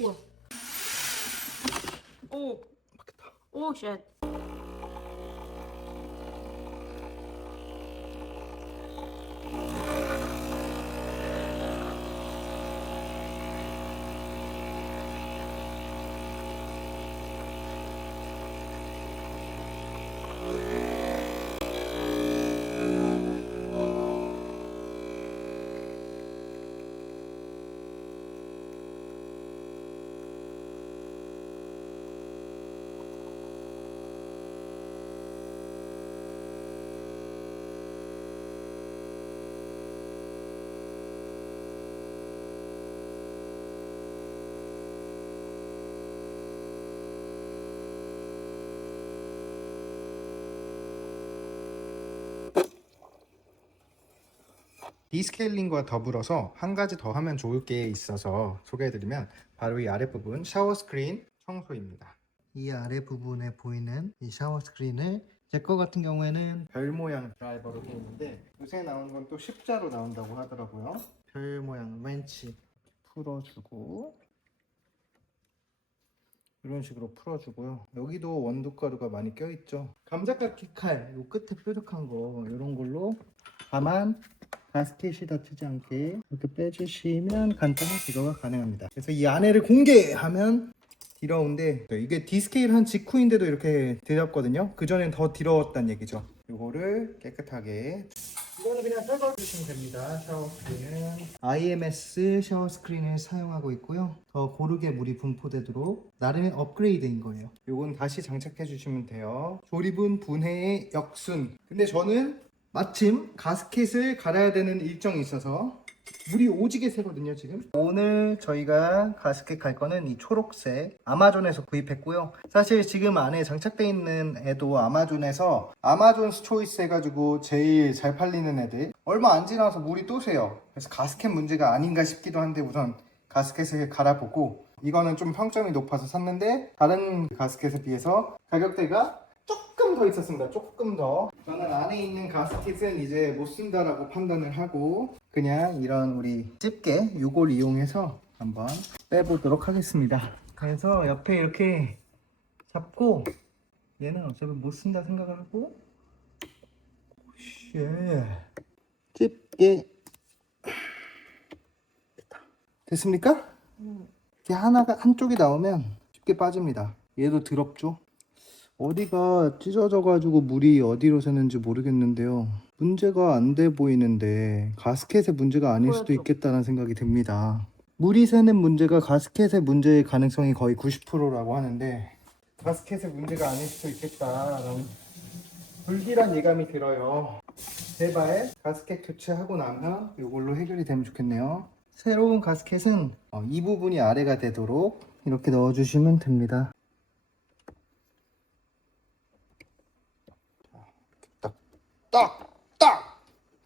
우와. 오. 오, 쉣. 디스케일링과 더불어서 한 가지 더 하면 좋을 게 있어서 소개해드리면 바로 이 아랫부분 샤워 스크린 청소입니다. 이 아랫부분에 보이는 이 샤워 스크린을 제 거 같은 경우에는 별 모양 드라이버로 되어 있는데 요새 나오는 건또 십자로 나온다고 하더라고요. 별 모양 렌치 풀어주고 이런 식으로 풀어주고요. 여기도 원두가루가 많이 껴있죠. 감자깎이 칼, 요 끝에 뾰족한 거 이런 걸로 다만 가스켓이 다치지 않게 이렇게 빼주시면 간단한 제거가 가능합니다. 그래서 이 안에를 공개하면 더러운데 이게 디스케일 한 직후인데도 이렇게 더럽거든요. 그 전엔 더 더러웠단 얘기죠. 이거를 깨끗하게 이거는 그냥 뜯어 주시면 됩니다. 샤워 스크린은 IMS 샤워 스크린을 사용하고 있고요. 더 고르게 물이 분포되도록 나름의 업그레이드인 거예요. 이건 다시 장착해 주시면 돼요. 조립은 분해의 역순. 근데 저는 마침 가스켓을 갈아야 되는 일정이 있어서 물이 오지게 새거든요 지금. 오늘 저희가 가스켓 갈 거는 이 초록색 아마존에서 구입했고요. 사실 지금 안에 장착되어 있는 애도 아마존에서 아마존 초이스 해가지고 제일 잘 팔리는 애들. 얼마 안 지나서 물이 또 새요. 그래서 가스켓 문제가 아닌가 싶기도 한데 우선 가스켓을 갈아보고 이거는 좀 평점이 높아서 샀는데 다른 가스켓에 비해서 가격대가 조금 더 있었습니다. 조금 더. 저는 안에 있는 가스켓은 이제 못 쓴다라고 판단을 하고 그냥 이런 우리 집게 요걸 이용해서 한번 빼보도록 하겠습니다. 그래서 옆에 이렇게 잡고 얘는 어차피 못 쓴다 생각하고 쉣. 집게 됐다. 됐습니까? 이렇게 하나가 한쪽이 나오면 쉽게 빠집니다. 얘도 더럽죠? 어디가 찢어져가지고 물이 어디로 새는지 모르겠는데요. 문제가 안 돼 보이는데 가스켓의 문제가 아닐 수도. 있겠다는 생각이 듭니다. 물이 새는 문제가 가스켓의 문제의 가능성이 거의 90%라고 하는데 가스켓의 문제가 아닐 수도 있겠다라는 불길한 예감이 들어요. 제발 가스켓 교체하고 나면 이걸로 해결이 되면 좋겠네요. 새로운 가스켓은 어, 이 부분이 아래가 되도록 이렇게 넣어주시면 됩니다. 딱, 딱,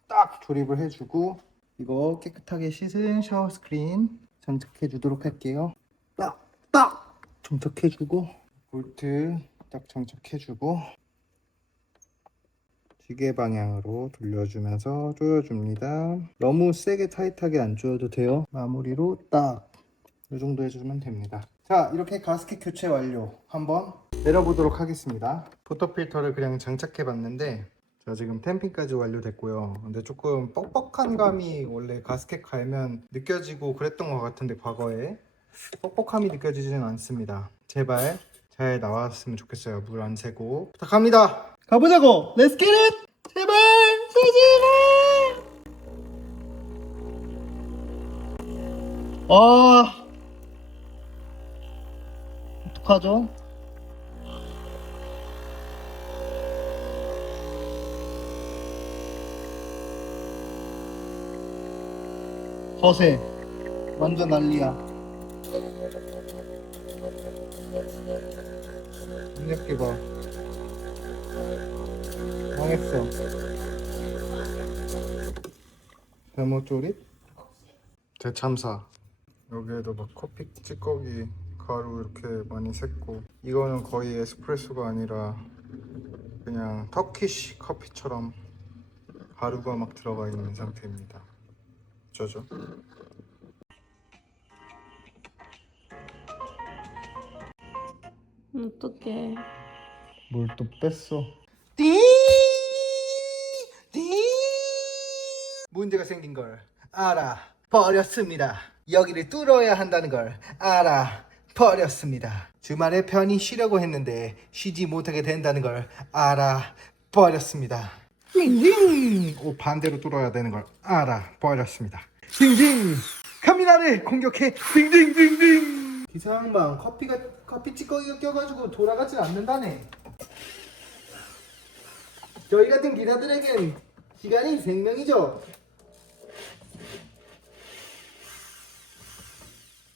딱 조립을 해주고 이거 깨끗하게 씻은 샤워 스크린 장착해 주도록 할게요. 딱, 딱 장착해 주고 볼트 딱 장착해 주고 기계 방향으로 돌려주면서 조여줍니다. 너무 세게 타이트하게 안 조여도 돼요. 마무리로 딱 이 정도 해주면 됩니다. 자 이렇게 가스켓 교체 완료. 한번 내려보도록 하겠습니다. 포터 필터를 그냥 장착해 봤는데 자 지금 템핑까지 완료됐고요. 근데 조금 뻑뻑한 감이 원래 가스켓 갈면 느껴지고 그랬던 것 같은데 과거에 뻑뻑함이 느껴지지는 않습니다. 제발 잘 나왔으면 좋겠어요. 물 안 새고 부탁합니다. 가보자고. Get it. 제발 새지마. 아 어떡하죠? 허세? 완전 난리야. 이렇게 봐. 망했어. 잘못 조립 대참사. 여기에도 막 커피 찌꺼기 가루 이렇게 많이 샜고. 이거는 거의 에스프레소가 아니라 그냥 터키시 커피처럼 가루가 막 들어가 있는 상태입니다. 저죠. 어떡해. 뭘 또 뺐어? 띠! 띠! 문제가 생긴 걸 알아 버렸습니다. 여기를 뚫어야 한다는 걸 알아 버렸습니다. 주말에 편히 쉬려고 했는데 쉬지 못하게 된다는 걸 알아 버렸습니다. 띵띵! 오 반대로 뚫어야 되는 걸 알아 버렸습니다. 띵띵! 카미나를 공격해 띵띵띵띵! 기상방 커피가 커피 찌꺼기가 껴가지고 돌아가질 않는다네. 저희 같은 기사들에겐 시간이 생명이죠.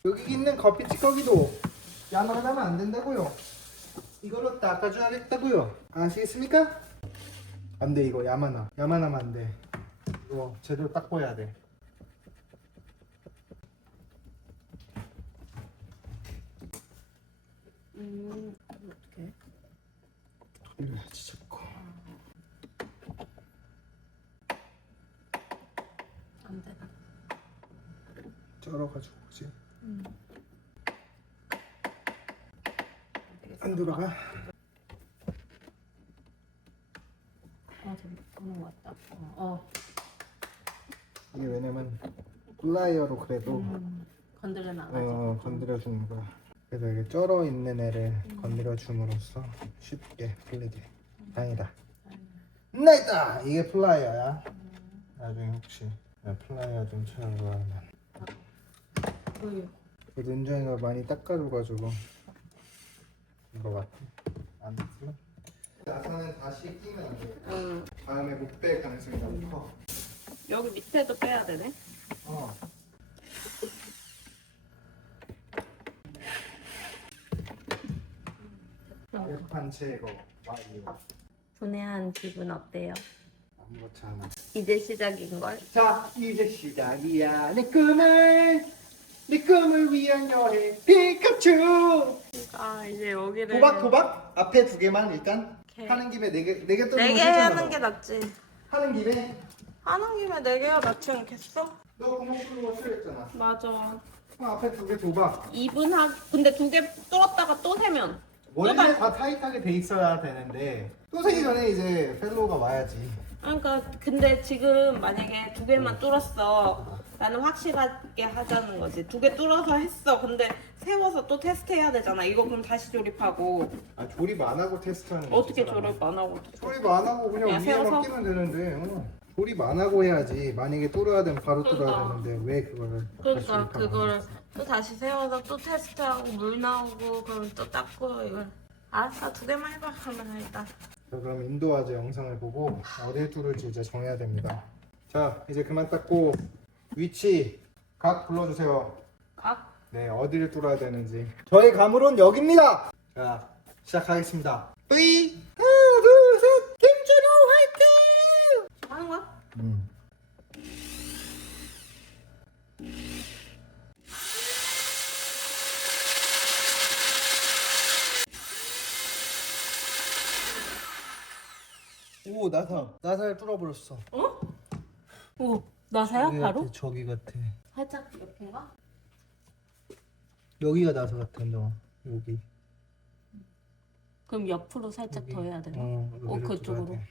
여기 있는 커피 찌꺼기도 야만하면 안 된다고요. 이걸로 닦아줘야겠다고요. 아시겠습니까? 안 돼 이거 야만하. 야만하면 안 돼. 이거 제대로 닦아야 돼. 음, 어떡해. 돌려야지 자꾸. 안 되나? 쩔어가지고 그지? 음. 안 돌아가? 어, 저기 보는 것 같다. 어, 어. 이게 왜냐면 플라이어로 그래도 음, 건드려 나가지. 어, 건드려 주는 거야. 그래서 이게 쩔어 있는 애를 건드려 줌으로써 쉽게 풀리게. 다행이다. 나이다. 이게 플라이어야. 나중에 혹시 야, 플라이어 좀 찾아보고 하면. 어휴. 그 은정이가 많이 닦아줘가지고 이거 같아. 안 됐으면. 나사는 다시 끼면 안 돼. 응. 다음에 못 뺄 가능성이 너무 커. 여기 밑에도 빼야 되네. 어. 약한 제거 와이어 분해한 기분 어때요? 아무렇지 않아. 이제 시작인 걸. 자 이제 시작이야 내 꿈을 내 꿈을 위한 여행 피카츄 아 이제 여기를 도박 도박 앞에 두 개만 일단. 하는 김에 네개 네개 또 네개 하는 게 낫지. 하는 김에 하는 김에 네 개야 낫지 않겠어? 너 구멍 뚫는 거 싫어했잖아 맞아. 그럼 앞에 두개 도박 2분 하 근데 두 개 뚫었다가 또 세면 원래. 다 타이트하게 돼 있어야 되는데 또 세기 전에 이제 펠로우가 와야지 아, 그러니까 근데 지금 만약에 두 개만 뚫었어. 나는 확실하게 하자는 거지. 두 개 뚫어서 했어. 근데 세워서 또 테스트해야 되잖아. 이거 그럼 다시 조립하고 아 조립 안 하고 테스트하는 거지 어떻게 사람은. 조립 안 하고 조립 안 하고 그냥 그냥 위에만 세워서? 끼면 되는데 어. 조립 안 하고 해야지 만약에 뚫어야 되면 바로 뚫어야 그러니까. 되는데 왜 다시 그러니까 그걸? 또 다시 세워서 또 테스트하고 물 나오고 그럼 또 닦고 이걸 알았어 두 개만 해봐 하면 일단 자 그럼 인도아제 영상을 보고 어딜 뚫을지 이제 정해야 됩니다 자 이제 그만 닦고 위치 각 불러주세요. 각? 네 어디를 뚫어야 되는지. 저의 감으론 여기입니다. 자 시작하겠습니다. 3 2 1 김준호 화이팅! 하는 거야? 음. 오 나사 나사를 뚫어버렸어. 어? 오 나사야 저기 바로? 같아, 저기 같아 살짝 옆인가? 여기가 나사 같아 너 여기 그럼 옆으로 살짝 여기. 더 해야 되나? 어, 여기를 어, 그쪽으로. 돼.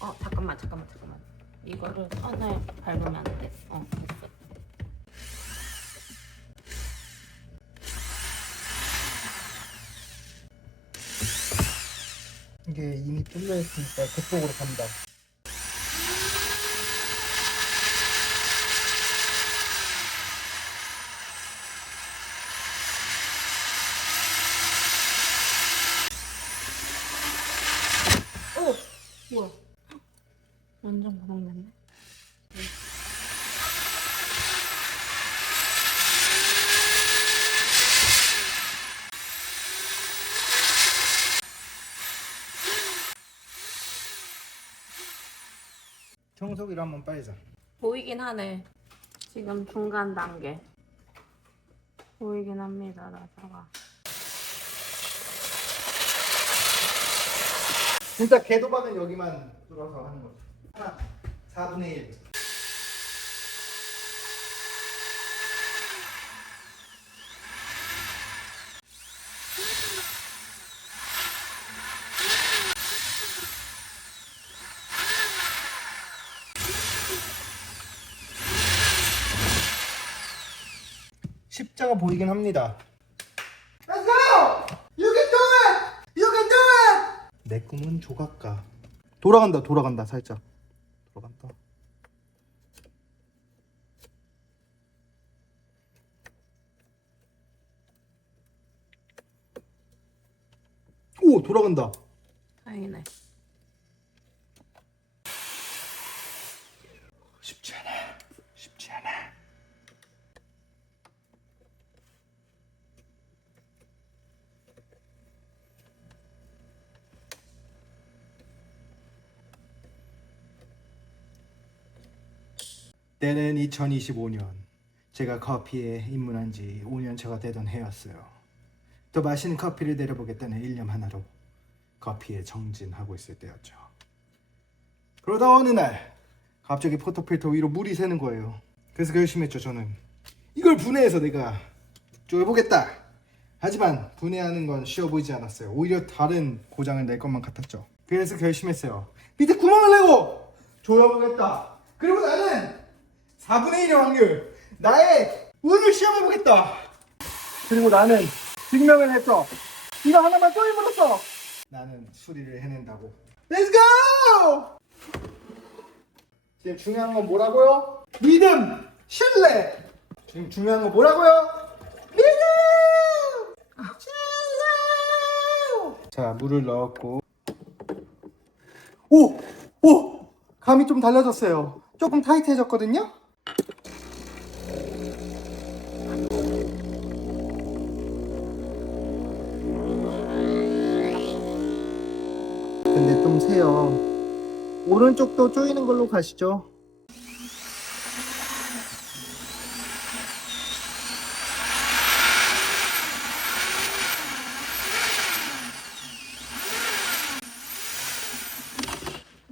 어 잠깐만 잠깐만 잠깐만 이거를 선을 밟으면 안 돼. 어 됐어. 게 이미 뚫려 있으니까 그쪽으로 간다 오 뭐야? 완전 고장났네. 청소기를 한번 빨자 보이긴 하네. 지금 중간 단계. 보이긴 합니다, 나사가. 진짜 개도박은 여기만 뚫어서 하는 거죠 하나 4분의 1 확 차가 보이긴 합니다. Let's go! You can do it! You can do it! 내 꿈은 조각가. 돌아간다, 돌아간다, 살짝. 돌아간다. 오, 돌아간다. 다행이네. 쉽지 않아. 쉽지 않아. 때는 2025년. 제가 커피에 입문한 지 5년 차가 되던 해였어요. 더 맛있는 커피를 내려보겠다는 일념 하나로 커피에 정진하고 있을 때였죠. 그러다 어느 날 갑자기 포토필터 위로 물이 새는 거예요. 그래서 결심했죠 저는 이걸 분해해서 내가 쪼여보겠다. 하지만 분해하는 건 쉬워 보이지 않았어요. 오히려 다른 고장을 낼 것만 같았죠. 그래서 결심했어요. 밑에 구멍을 내고 조여보겠다. 그리고 나는 4분의 1의 확률 나의 운을 시험해보겠다. 그리고 나는 증명을 했죠. 이거 하나만 쪼임으로써 나는 수리를 해낸다고. Let's go! 지금 중요한 건 뭐라고요? 믿음, 신뢰. 지금 중요한 건 뭐라고요? 믿음, 신뢰. 자, 물을 넣었고. 오, 오, 감이 좀 달라졌어요. 조금 타이트해졌거든요. 근데 좀 세요. 오른쪽도 조이는 걸로 가시죠.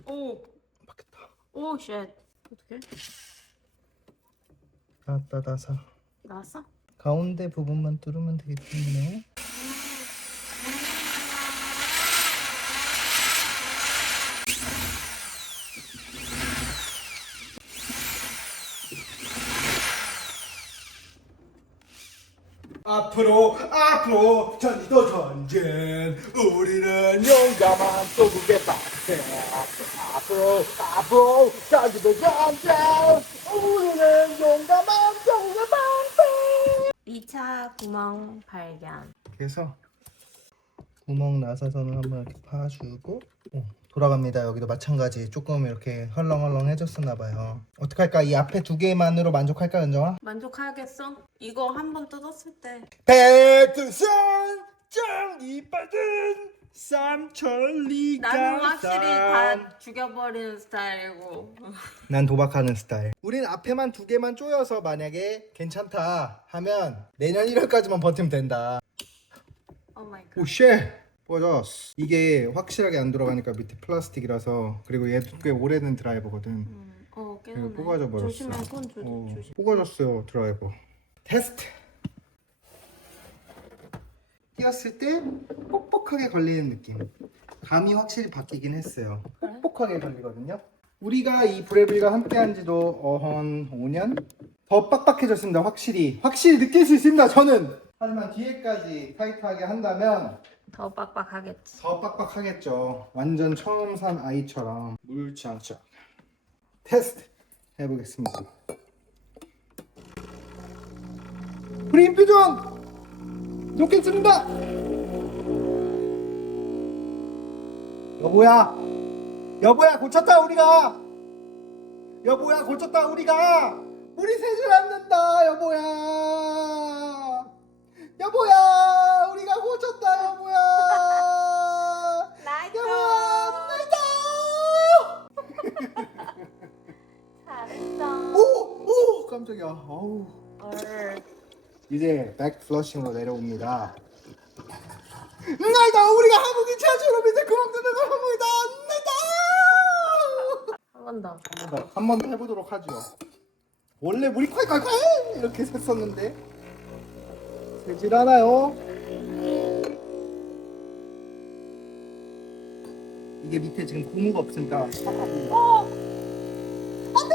오. 바뀌었다. 오 쉣. 어떻게? 나왔다 나사. 나왔어? 가운데 부분만 뚫으면 되기 때문에. 앞으로 앞으로 전지도 전진 우리는 용감한 소국의 박태 앞으로 앞으로 전지도 전진 우리는 용감한 2차 구멍 발견. 그래서 구멍 나사선을 한번 이렇게 파주고 어, 돌아갑니다. 여기도 마찬가지 조금 이렇게 헐렁헐렁 해졌었나 봐요. 어떡할까? 이 앞에 두 개만으로 만족할까, 은정아? 만족하겠어? 이거 한 번 뜯었을 때 백두산 짱이 받은 삼천리가 나는 확실히 다 죽여버리는 스타일이고 난 도박하는 스타일. 우린 앞에만 두 개만 쪼여서 만약에 괜찮다 하면 내년 1월까지만 버티면 된다. 오 마이 갓. 오 쉣! 뻗었어. 이게 확실하게 안 들어가니까 밑에 플라스틱이라서 그리고 얘도 꽤 오래된 드라이버거든. 음, 어 깨졌네. 뽑아져 버렸어. 조심해 손 조, 어, 조심. 뽑아졌어요 드라이버. 테스트. 끼었을 때 뻑뻑하게 걸리는 느낌. 감이 확실히 바뀌긴 했어요. 뻑뻑하게 걸리거든요. 우리가 이 브레빌과 함께한 지도 어한 5년? 더 빡빡해졌습니다. 확실히. 확실히 느낄 수 있습니다. 저는. 하지만 뒤에까지 타이트하게 한다면 더 빡빡하겠지. 더 빡빡하겠죠. 완전 처음 산 아이처럼 물장착. 테스트 해보겠습니다. 프리인퓨전 놓겠습니다. 여보야, 여보야 고쳤다 우리가. 여보야 고쳤다 우리가. 우리 새질 않는다 여보야. 여보야, 우리가 고쳤다 여보야. 나이스. 여보야, 잘했어. 오, 오, 깜짝이야. 어우. 얼. 이제 백 플러싱으로 내려옵니다. 나이다, 우리가 한국인 최초로 구멍 뚫는 걸 한국이다. 나이다. 한 번 더. 한 번 더 해보도록 하죠. 원래 물이 콸콸콸 이렇게 샜었는데 새질 않아요. 이게 밑에 지금 고무가 없으니까 어! 안돼.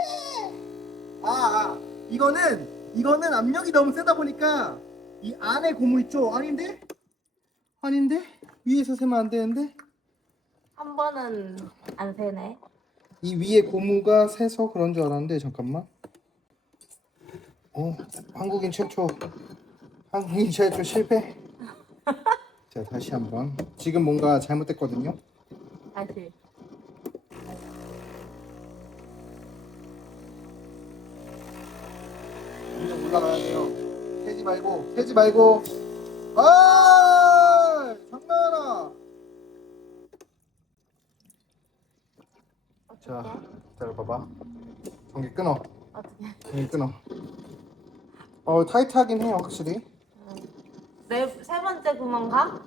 아, 아 이거는 이거는 압력이 너무 세다 보니까 이 안에 고무 있죠? 아닌데? 아닌데? 위에서 세면 안 되는데? 한 번은 안 세네. 이 위에 고무가 새서 그런 줄 알았는데 잠깐만. 어, 한국인 최초. 한국인 최초 실패. 자, 다시 한번. 지금 뭔가 잘못됐거든요. 다시. 올라가야 돼요. 세지 말고, 세지 말고. 아! 장난아. 자, 기다려봐봐. 전기 끊어. 어떻게? 전기 끊어. 어, 타이트하긴 해요, 확실히. 네세 번째 구멍 가?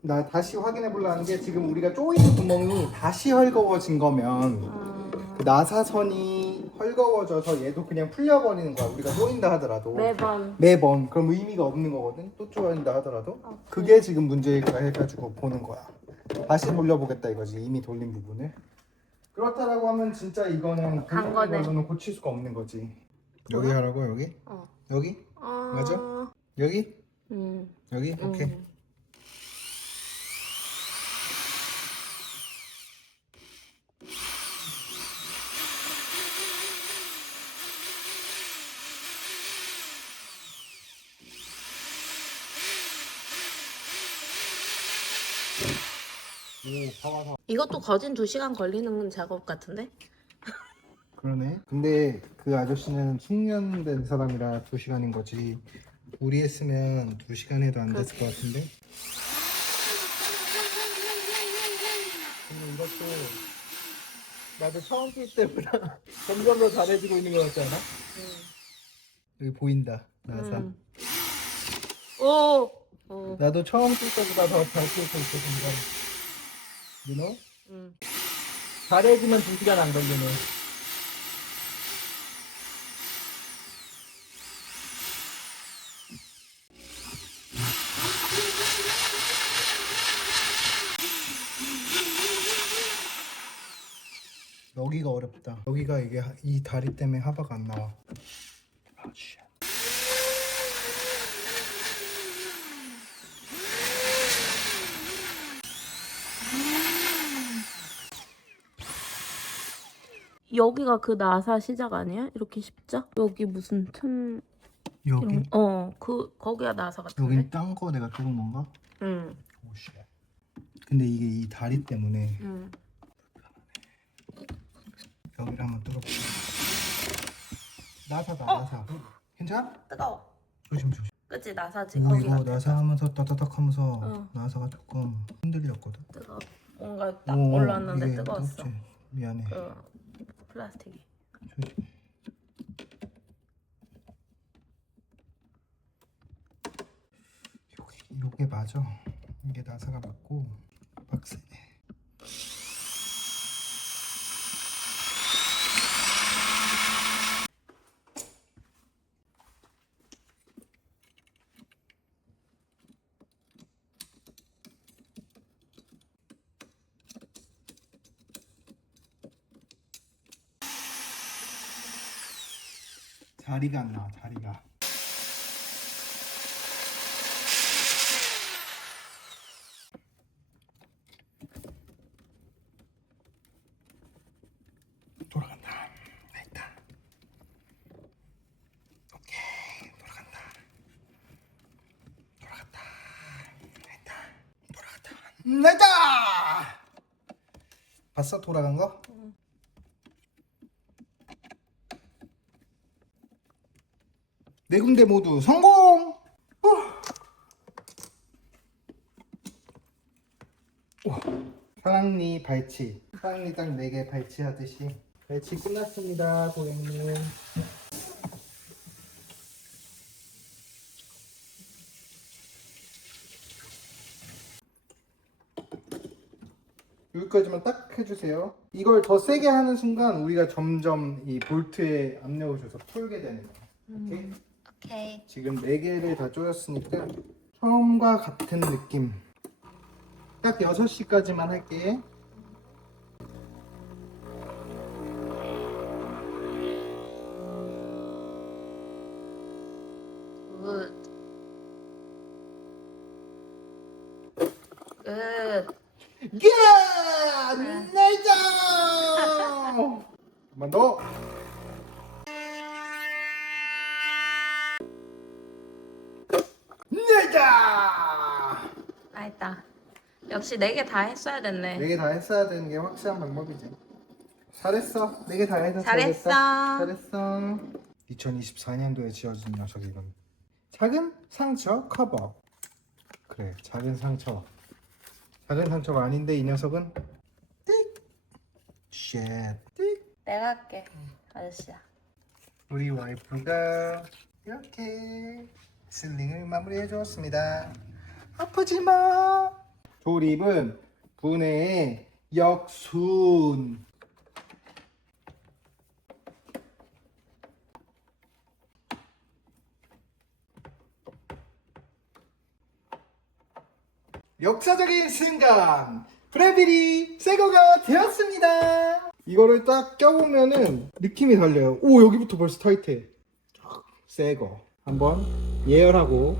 나 다시 확인해 보려는 게 지금 우리가 조이는 구멍이 다시 헐거워진 거면 음, 그 나사선이 헐거워져서 얘도 그냥 풀려버리는 거야. 우리가 조인다 하더라도 매번. 매번 그럼 의미가 없는 거거든. 또 조인다 하더라도 어, 그게 지금 문제가 해가지고 보는 거야. 다시 돌려보겠다 이거지. 이미 돌린 부분을. 그렇다라고 하면 진짜 이거는 간 거네. 이거는 고칠 수가 없는 거지. 여기 하라고 여기? 어. 여기? 어... 맞아? 여기? 음. 여기? 오케이. 음. 오, 다 와서. 이것도 거진 2시간 걸리는 작업 같은데? 그러네. 근데 그 아저씨는 숙련된 사람이라 두 시간인 거지. 우리 했으면 두 시간 해도 안 됐을 것 같은데. 근데 이것도 나도 처음 뛸 때보다 점점 더 잘해지고 있는 것 같지 않아? 여기 보인다. 나사. 음. 오! 오. 나도 처음 뛸 때보다 더잘 뛰고 있어 점점. You know? 음. 잘해지면 두 시간 안 걸리네. 여기가 어렵다. 여기가 이게 하- 이 다리 때문에 하바가 안 나와. 아, 씨. 여기가 그 나사 시작 아니야? 이렇게 십자? 여기 무슨 틈 여기 이런 어, 그 거기가 나사 같은데. 여긴 딴 거 내가 뚫은 건가? 응. 오씨. 근데 이게 이 다리 때문에 응. 여기를 한번 뚫어볼게. 나사다 어? 나사. 괜찮아? 뜨거워. 조심 조심. 그치 나사지. 오 거기가 이거 나사 하면서 따다닥 하면서 어. 나사가 조금 흔들렸거든. 뜨거. 뭔가 딱 오, 올라왔는데 이게 뜨거웠어. 뜨겁지? 미안해. 그 플라스틱이. 이게 맞아. 이게 나사가 맞고 박스네. 자리가 안 나와 자리가. 됐다. 봤어? 돌아간 거? 네 군데 모두 성공! 사랑니 발치. 사랑니 딱 4개 발치하듯이. 발치 끝났습니다, 고객님. 여기까지만 딱 해주세요. 이걸 더 세게 하는 순간 우리가 점점 이 볼트에 압력을 줘서 풀게 되는 거야. 오케이? 오케이. 지금 네 개를 다 조였으니까 처음과 같은 느낌. 딱 6시까지만 할게. 굿. 끝. 예! 날자! 네. 한번 더. 역시 네 개 다 했어야 됐네. 네 개 다 했어야 되는 게 확실한 방법이지. 잘했어. 네 개 다 해서 잘했어. 잘했어. 잘했어. 2024년도에 지어진 녀석이 이건. 작은 상처 커버. 그래, 작은 상처. 작은 상처가 아닌데 이 녀석은 띡. 쉣. 띡. 내가 할게. 아저씨야. 우리 와이프가 이렇게 슬링을 마무리해 주었습니다. 아프지 마. 조립은 분해의 역순. 역사적인 순간 브레빌이 새거가 되었습니다. 이거를 딱 껴보면은 느낌이 달려요. 오 여기부터 벌써 타이트해. 새거 한번 예열하고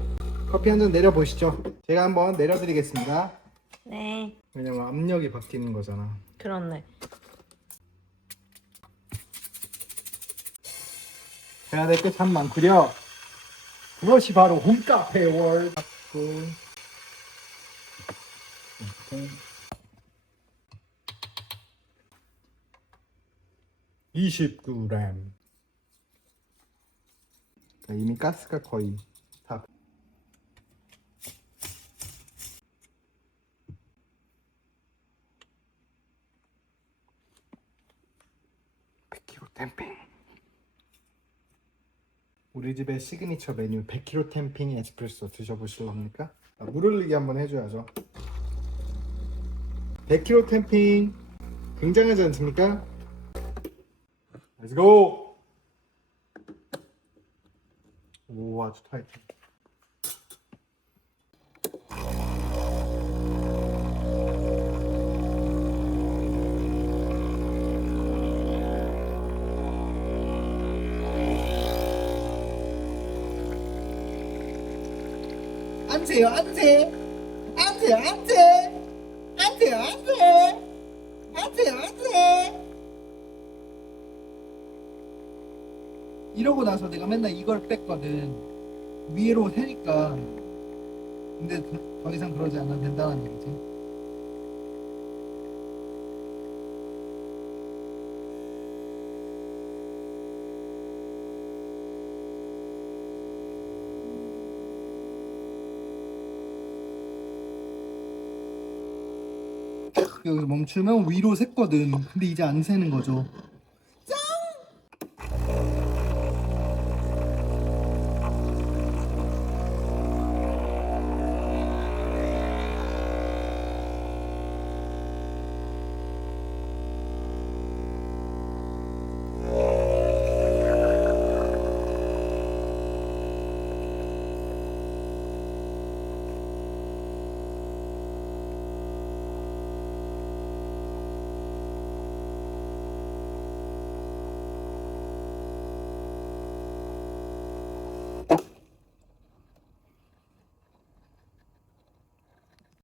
커피 한 잔 내려보시죠. 제가 한번 내려드리겠습니다. 네. 왜냐면 압력이 바뀌는 거잖아. 그렇네. 해야 될 게 참 많구려. 그것이 바로 홈카페 월. 그 29g. 그러니까 이미 가스가 거의 다. (100kg) 템핑 우리 집의 시그니처 메뉴 100kg 템핑 에스프레소 드셔보실랍니까? 아, 물 흘리기 한번 해줘야죠 100kg 템핑 굉장하지 않습니까? Let's go! 오 아주 타이트 안세요. 안세 안세요. 안세 안세요. 안세 안세요. 안세 이러고 나서 내가 맨날 이걸 뺐거든. 위로 세니까. 근데 더- 더 이상 그러지 않아도 된다는 얘기지 여기서 멈추면 위로 샜거든. 근데 이제 안 새는 거죠